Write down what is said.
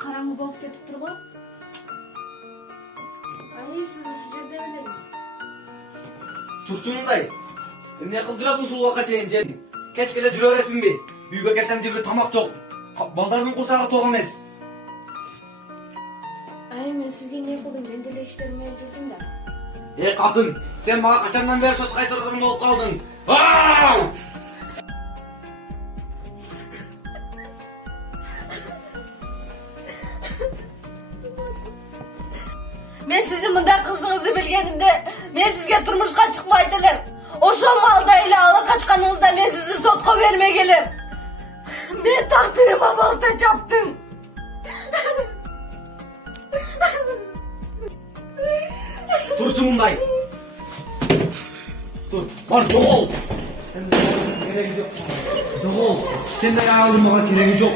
karangı bolup ketip turgo. Ay siz uşu жерде белеңиz. Turçu Mınday. Ne kıldırasın şu vaka çeyin. Keşke de jüre öğretsin bir. Büyüge gelsem diye bir tamak çok. Baldarının kursağı tok emez. Ay men sizge ne kılayım, ben dele işlerime жүрдüm da. Kadın, sen bana kaçandan beri söz kaytırdığın olup kaldın. Aaaaaa! Men sizin mınday kılışыңızды bilgenimde men sizge turmuşka çıkmaydılar. Oşol malda ile alı kaçkanınızda men sizi sotka vermegelim. Men takdirime balta çaptım. Turçu Mınday. Dur, var yok ol. Sen de gereği yok. Yok ol. Sen de ayağını bana gereği yok.